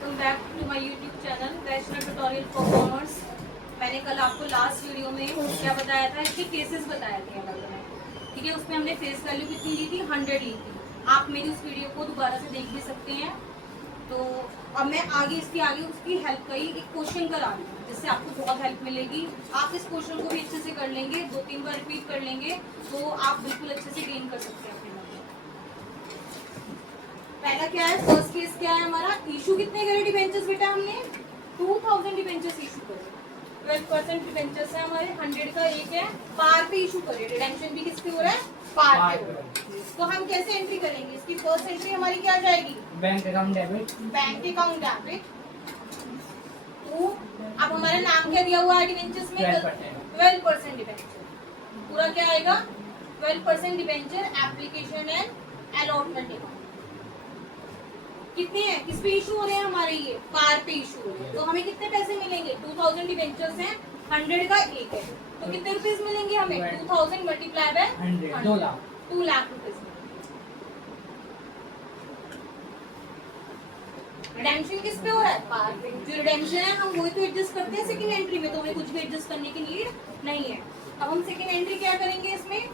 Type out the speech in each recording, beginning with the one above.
Welcome back to my YouTube channel Vaishnav tutorial for commerce. मैंने कल आपको लास्ट वीडियो में क्या बताया था, इसके केसेस बताए थे अलग-अलग। ठीक है, उसमें हमने फेस वैल्यू कितनी ली थी, 100 ली थी। आप मेरी उस वीडियो को दोबारा से देख भी सकते हैं। तो अब मैं आगे उसकी हेल्प का ही एक क्वेश्चन करा रही हूँ, जिससे आपको बहुत हेल्प मिलेगी। आप इस क्वेश्चन को भी अच्छे से कर लेंगे, 2-3 बार रिपीट कर लेंगे तो आप बिल्कुल अच्छे से गेन कर सकते हैं अपने नॉलेज। पहला क्या है, फर्स्ट केस क्या है हमारा, इशू कितने करे डिबेंचर्स बेटा, हमने 2000 डिबेंचर्स इशू करे। 12% डिबेंचर्स है हमारे, 100 का एक है, पार पे इशू करे। रिडेम्पशन भी किस पे हो रहा है, पार पे हो रहा है। तो हम कैसे एंट्री करेंगे, इसकी फर्स्ट एंट्री हमारी क्या जाएगी, bank account debit. Bank account debit. तो अब हमारा नाम क्या दिया हुआ है डिबेंचर्स में, 12% डिबेंचर। पूरा क्या आएगा, 12% debenture application and allotment account. कितने हैं, किस पे इशू हो रहे हैं हमारे, ये पार पे इशू हो रहे हैं। तो हमें कितने पैसे मिलेंगे, 2000 डिबेंचर्स हैं, 100 का एक है, तो कितने रुपीस मिलेंगे हमें, 2000 multiply by 100, 2 lakh rupees. Redemption किस पे हो रहा है, पार पे। जो रिडेम्पशन है हम वही तो एडजस्ट करते हैं सेकंड एंट्री में, तो हमें कुछ भी एडजस्ट करने की नीड नहीं है। अब हम सेकंड एंट्री क्या करेंगे इसमें,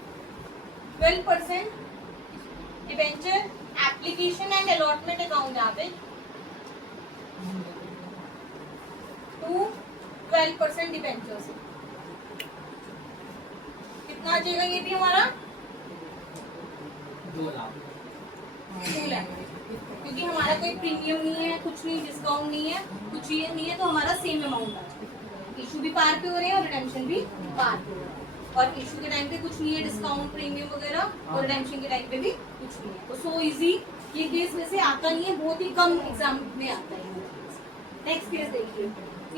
12% debenture application and allotment account debit to 12% debentures. कितना आ जाएगा ये भी हमारा, 2 लाख। 2 लाख, क्योंकि हमारा कोई प्रीमियम नहीं है, कुछ नहीं, डिस्काउंट नहीं है, कुछ ये नहीं है, तो हमारा सेम अमाउंट आ जाएगा। इशू भी पार पे हो रहे हैं और रिडेम्पशन भी पार पे हो रहा है। और इशू के टाइम पे कुछ नहीं है, डिस्काउंट प्रीमियम वगैरह, और रिडेम्पशन के टाइम पे भी कुछ नहीं है। तो सो इजी, ये केस में से आता नहीं है, बहुत ही कम एग्जाम में आता है। नेक्स्ट केस देखिए,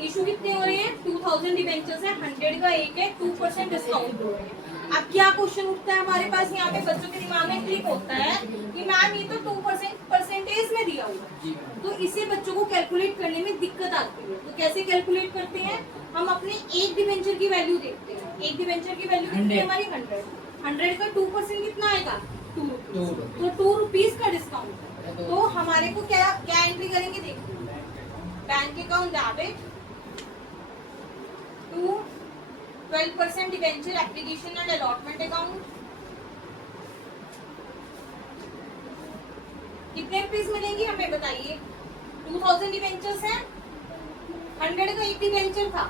इशू कितने हो रहे हैं, 2000 डिबेंचर्स है, 100 का एक है, 2% डिस्काउंट हो रहे हैं। अब क्या क्वेश्चन उठता है हमारे पास, यहाँ पे बच्चों के दिमाग में क्लिक होता है कि मैम ये तो 2% परसेंटेज में दिया हुआ है, तो इसे बच्चों को कैलकुलेट करने में दिक्कत आती है। तो कैसे कैलकुलेट करते हैं, हम अपने एक डिबेंचर की वैल्यू देखते हैं। एक डिबेंचर की वैल्यू कितनी है हमारी, 100 का 2% कितना आएगा, 2 रुपीज। तो 2 रुपीज का डिस्काउंट है, तो हमारे को क्या क्या एंट्री करेंगे, देखिए bank account debit to 12% debenture application and allotment account. कितने रुपीस मिलेंगे हमें बताइए, 2000 डिबेंचर्स हैं, 100 का एक डिबेंचर था,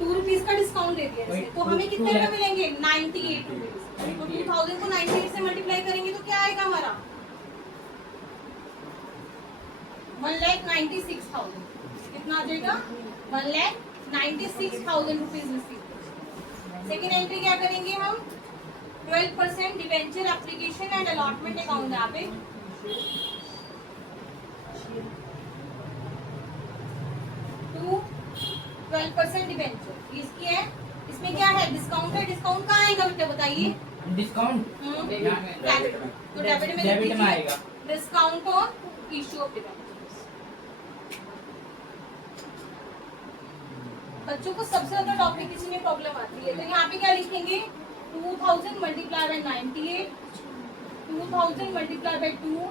2 रुपीस का डिस्काउंट दे दिया, तो हमें कितने का मिलेंगे, 98 रुपीज। तो 2000 को 98 से मल्टीप्लाई करेंगे तो क्या आएगा हमारा, 1,96,000। कितना आ जाएगा, 1,96,000 रुपीज रिसीव। सेकेंड एंट्री क्या करेंगे हम, 12% debenture application and allotment account debit to 12% debenture. इसकी है, इसमें क्या है, डिस्काउंट है, डिस्काउंट कहाँ आएगा बेटा बताइए, डिस्काउंट डेबिट। तो डेबिट में आएगा discount on issue of debenture. बच्चों को सबसे ज्यादा टॉपिक किसी में प्रॉब्लम आती है, तो यहाँ पे क्या लिखेंगे, 2000 multiply bye 98, 2000 multiply bye 2,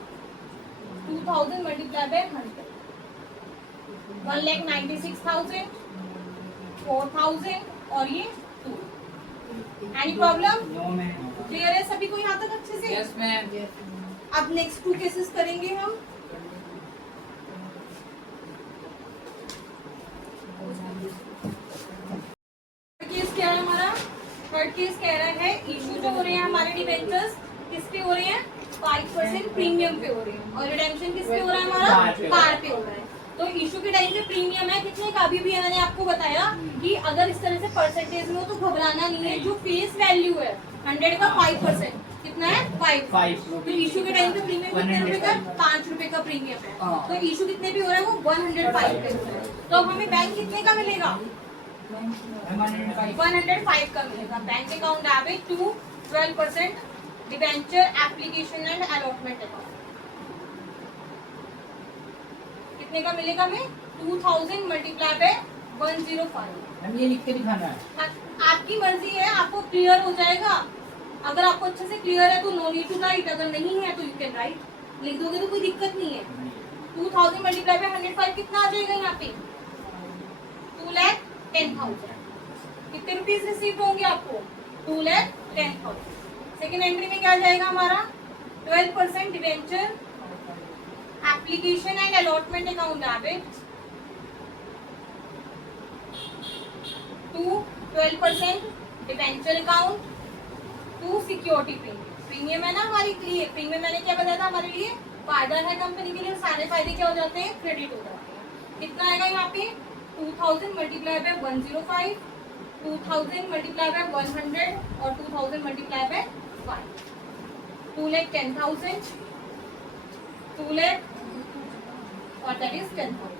2000 multiply by 100, 1,96,000, 4,000 और ये 2। एनी प्रॉब्लम, क्लियर है सभी को यहाँ तक अच्छे से? Yes ma'am. अब नेक्स्ट 2 केसेस करेंगे हम। केस क्या है हमारा, थर्ड केस कह रहा है, इशू जो हो रहे हैं हमारे डिबेंचर्स किस पे हो रहे हैं, 5% प्रीमियम पे हो रहे हैं, और रिडेम्पशन किस पे हो रहा है हमारा, पार पे हो रहा है। तो इशू के टाइम पे प्रीमियम है कितने का, अभी भी मैंने आपको बताया कि अगर इस तरह से परसेंटेज में हो तो घबराना नहीं है। जो फेस वैल्यू है 100 का 5%, कितना है, 5। तो इशू के टाइम पे प्रीमियम कितने रुपए का, 5 रुपए का प्रीमियम है। तो इशू कितने पे हो रहा है, वो 105 पे हो रहा है। तो अब हमें बैंक कितने का मिलेगा, 105 का मिलेगा। Bank account debit to 12% debenture application and allotment account. कितने का मिलेगा हमें, 2000 मल्टीप्लाई बाय 105। ये लिख के दिखाना है, आपकी मर्जी है, आपको क्लियर हो जाएगा। अगर आपको अच्छे से क्लियर है तो नो नीड टू राइट, अगर नहीं है तो यू कैन राइट, लिख दोगे तो कोई दिक्कत नहीं है। 2000 मल्टीप्लाई बाय 105 कितना आ जाएगा यहाँ पे 2,10,000। कितने रुपीज रिसीव होंगे आपको 2,10,000। सेकेंड एंट्री में क्या जाएगा हमारा 12% debenture application and allotment account debit to 12% debenture account to security premium है ना हमारे लिए। प्रीमियम मैंने क्या बताया था हमारे लिए फायदा है कंपनी के लिए, सारे फायदे क्या हो जाते हैं क्रेडिट हो जाते हैं। कितना आएगा यहाँ पे 2000 मल्टीप्लाई बाय 105, 2000 मल्टीप्लाई बाय 100 और 2000 मल्टीप्लाई बाय 5, 2,10,000, 2 लाख और दैट इज 10,000।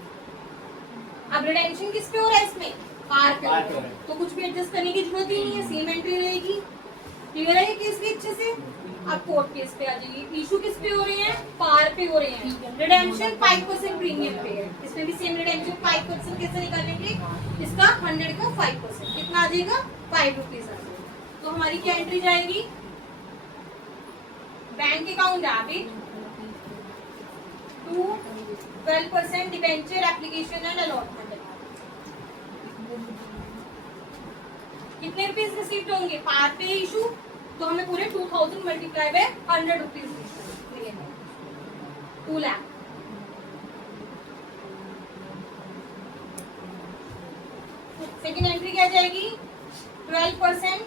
अब रिडेम्पशन किस पे हो रहा है इसमें पार पे हो रहा है, तो कुछ भी एडजस्ट करने की जरूरत ही नहीं है, सेम एंट्री रहेगी। क्लियर है ये केस भी अच्छे से। अब कोर्ट केस पे आ जाइए। इशू किस पे हो रहे हैं पार पे हो रहे हैं। रिडेम्पशन 5% प्रीमियम पे है, इसमें भी सेम रिडेम्पशन 5% कैसे निकालेंगे, इसका 100 का 5% कितना आ जाएगा 5 रुपीज आ जाएगा। तो हमारी क्या एंट्री जाएगी bank account debit to 12% debenture application and allotment. कितने रुपीज रिसीव्ड होंगे पार पे इशू, तो हमें पूरे 2000 multiply by 100 rupees 2 lakh. Second entry क्या जाएगी 12%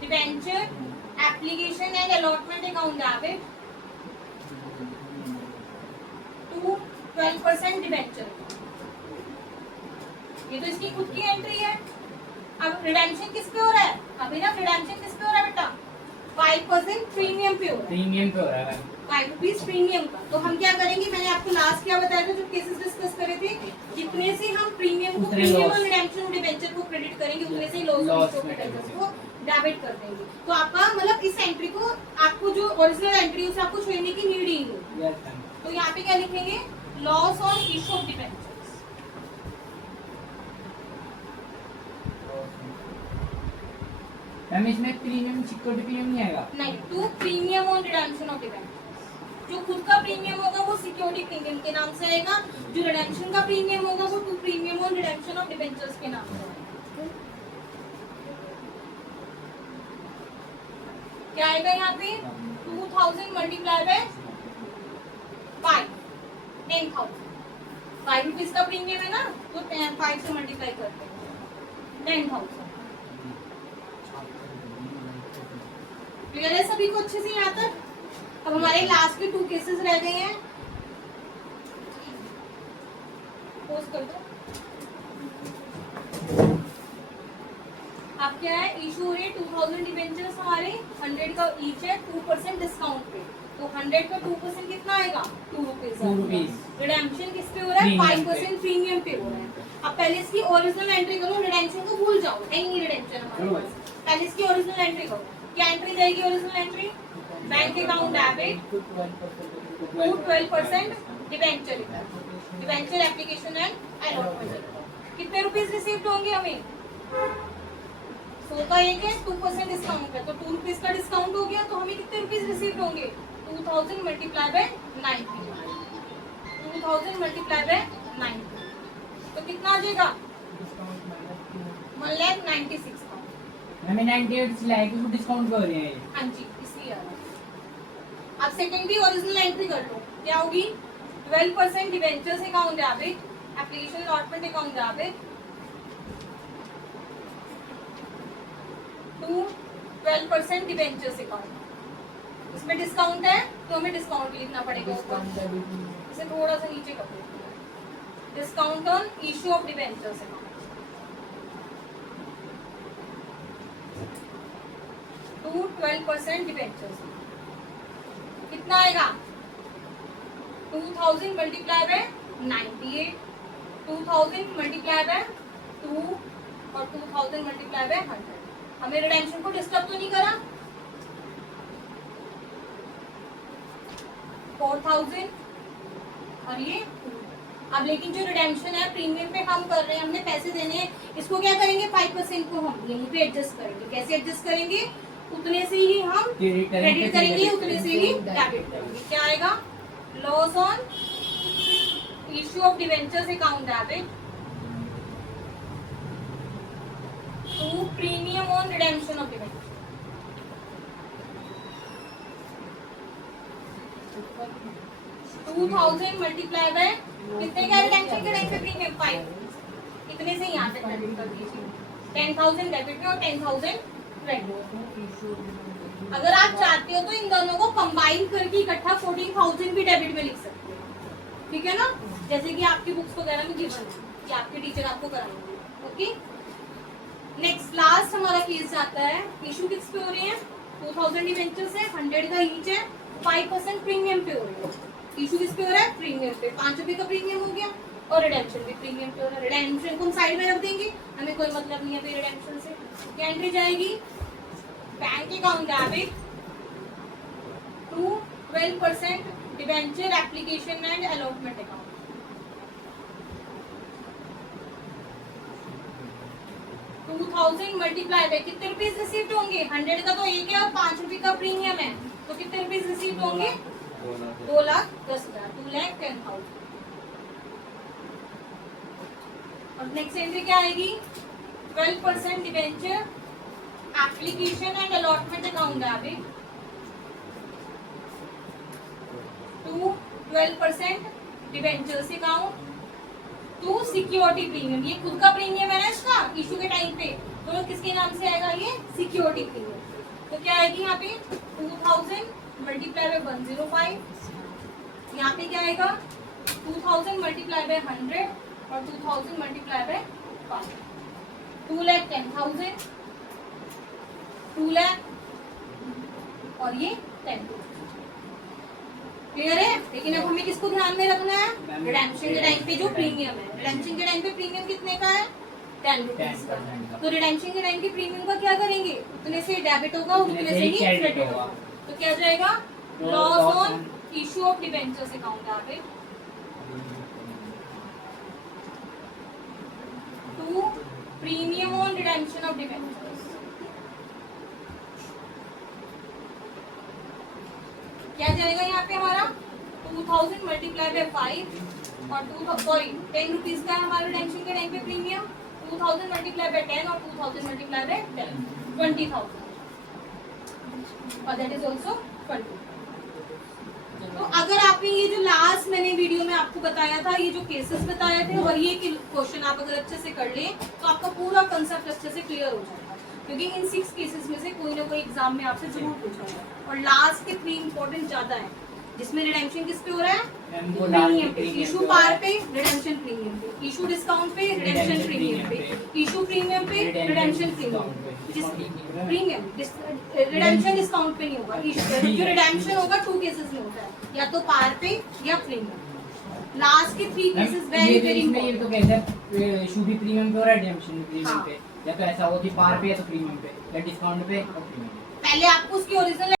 debenture application and allotment account debit to 12% debenture. ये तो इसकी खुद की एंट्री है। अब रिडेम्पशन किस पे हो रहा है, अभी ना रिडेम्पशन किस पे हो रहा है बेटा 5% प्रीमियम पे हो रहा है, प्रीमियम पे हो रहा है 5 रुपीज प्रीमियम का। तो हम क्या करेंगे, मैंने आपको लास्ट क्या बताया था जब केसेस डिस्कस करे थे, जितने से हम प्रीमियम को प्रीमियम और रिडेम्पशन और डिबेंचर को क्रेडिट करेंगे उतने से ही लॉस को डेबिट कर देंगे। तो आपका मतलब इस एंट्री को आपको जो ओरिजिनल एंट्री है उसे आपको छोड़ने की नीड ही नहीं। तो यहाँ पे क्या लिखेंगे loss on issue of debenture. Ma'am इसमें प्रीमियम सिक्योरिटी प्रीमियम नहीं आएगा नहीं, to premium on redemption of debenture. जो खुद का प्रीमियम होगा वो सिक्योरिटी प्रीमियम के नाम से आएगा, जो रिडेम्पशन का प्रीमियम होगा वो to premium on redemption of debentures के नाम से आएगा। क्या आएगा यहाँ पे 2000 मल्टीप्लाई बाय 5, 10,000। 5 रुपीज का प्रीमियम है ना, तो 5 से मल्टीप्लाई करते हैं 10,000। क्लियर है सभी को अच्छे से यहाँ तक। अब हमारे लास्ट के 2 केसेस रह गए हैं, पोज कर दो। अब क्या है इशू हो रही है 2000 डिबेंचर्स हमारे 100 का ईच है 2% डिस्काउंट पे, तो 100 का 2% कितना आएगा 2 रुपीज। रिडेम्पशन किस पे हो रहा है 5% प्रीमियम पे हो रहा है। अब पहले इसकी ओरिजिनल एंट्री करो, रिडेम्पशन को भूल जाओ, है ही नहीं रिडेम्पशन हमारे पास। पहले इसकी ओरिजिनल एंट्री करो। क्या एंट्री जाएगी original entry bank account debit to 12% debenture application and allotment. कितने रुपीज रिसीव्ड होंगे हमें 100 का एक है 2% डिस्काउंट है, तो 2 रुपीज का डिस्काउंट हो गया, तो हमें कितने रुपीज रिसीव्ड होंगे 2000 मल्टीप्लाई बाय 90, 2000 मल्टीप्लाई बाय 90, तो कितना आ जाएगा 1,96,000। हमें 98 लाइक को डिस्काउंट कर रहे हैं। हाँ जी इसलिए आ रहा है। अब सेकंड भी ओरिजिनल एंट्री कर लो, क्या होगी 12% debentures account debit application allotment account debit to 12% debentures account. इसमें डिस्काउंट है तो हमें डिस्काउंट लिखना पड़ेगा ऊपर, इसे थोड़ा सा नीचे कर दो। Discount on issue of debentures account to 12% debentures कितना आएगा 2000 मल्टीप्लाई बाय 98, 2000 मल्टीप्लाई बाय 2 और 2000 मल्टीप्लाई बाय 100। हमें रिडेम्पशन को डिस्टर्ब तो नहीं करा 4000 और ये 2। अब लेकिन जो रिडेम्पशन है प्रीमियम पे हम कर रहे हैं, हमने पैसे देने हैं, इसको क्या करेंगे 5% को हम यहीं पे एडजस्ट करेंगे। कैसे एडजस्ट करेंगे, उतने से ही हम क्रेडिट करेंगे, उतने से ही डेबिट करेंगे। क्या आएगा loss on issue of debentures account debit to premium on redemption of debenture. 2000 multiply by कितने का रिडेम्पशन के टाइम पे प्रीमियम 5, इतने से यहाँ तक डेबिट कर दीजिए। 10,000 डेबिट में और 10,000 क्रेडिट। अगर आप चाहते हो तो इन दोनों को कंबाइन करके इकट्ठा 14,000 भी डेबिट में लिख सकते हो, ठीक है ना, जैसे कि आपकी बुक्स वगैरह में गिवन है कि आपके टीचर आपको कराएंगे। ओके, नेक्स्ट लास्ट हमारा केस आता है, इशू किस पे हो रहे हैं, 2000 डिवेंचर्स है, 100 का ईच है, 5% प्रीमियम पे हो रहे हैं। इशू किस पे हो रहा है, प्रीमियम पे, 5 रुपए का प्रीमियम हो गया, और रिडेम्पशन भी प्रीमियम पे हो रहा है। रिडेम्पशन को हम साइड में रख देंगे, हमें कोई मतलब नहीं है रिडेम्पशन से। क्या एंट्री जाएगी, bank account debit to 12% debenture application and allotment account. Multiply by कितने रुपीज रिसीव्ड होंगे, 100 का तो एक है और 5 रुपए का प्रीमियम है, तो कितने रुपीज रिसीव्ड होंगे, 2,10,000, 2,10,000। और नेक्स्ट एंट्री क्या आएगी, 12% debenture application and allotment account debit to 12% debentures account to security premium. ये खुद का प्रीमियम है ना इसका इशू के टाइम पे, तो किसके नाम से आएगा, ये सिक्योरिटी प्रीमियम। तो क्या आएगी यहाँ पे 2000 मल्टीप्लाई बाय 105, यहाँ पे क्या आएगा 2000 मल्टीप्लाई बाय 100 और 2000 मल्टीप्लाई बाय 5, 2,10,000, 2 लाख और ये 10। क्लियर है, लेकिन अब हमें किसको ध्यान में रखना है, रिडेम्पशन के टाइम पे जो प्रीमियम है, रिडेम्पशन के टाइम पे प्रीमियम कितने का है, 10 रुपीज का। तो रिडेम्पशन के टाइम के प्रीमियम का क्या करेंगे, उतने से डेबिट होगा और उतने से ही क्रेडिट होगा। तो क्या जाएगा, loss on issue of debentures account debit to premium on redemption of debentures. क्या जाएगा यहाँ पे हमारा 2000 मल्टीप्लाई बाय 5 और 10 रुपीज का है हमारा रिडेम्पशन के टाइम पे प्रीमियम, 2000 मल्टीप्लाई बाय 10 और 2000 मल्टीप्लाई बाय 10, 20,000 और दैट इज ऑल्सो 20। तो अगर आपने ये जो लास्ट मैंने वीडियो में आपको बताया था, ये जो केसेस बताए थे और ये क्वेश्चन आप अगर अच्छे से कर लें तो आपका पूरा कंसेप्ट अच्छे से क्लियर हो जाएगा, क्योंकि इन 6 केसेस में से कोई ना कोई एग्जाम में आपसे जरूर पूछा है। और लास्ट के 3 इंपॉर्टेंट ज्यादा है, जिसमें रिडेम्पशन किस पे हो रहा है, प्रीमियम पे, इशू पार पे, रिडेम्पशन प्रीमियम पे, इशू डिस्काउंट पे, रिडेम्पशन प्रीमियम पे, इशू प्रीमियम पे, रिडेम्पशन प्रीमियम पे, प्रीमियम रिडेम्पशन डिस्काउंट पे नहीं होगा। जो रिडेम्पशन होगा 2 केसेस में होता है, या तो पार पे या प्रीमियम। लास्ट के 3 केसेस वेरी वेरी इंपॉर्टेंट। तो कहते हैं इशू भी प्रीमियम पे और रिडेम्पशन भी प्रीमियम पे, या तो ऐसा हो कि पार पे या तो प्रीमियम पे या डिस्काउंट पे और प्रीमियम। पहले आपको उसकी ओरिजिनल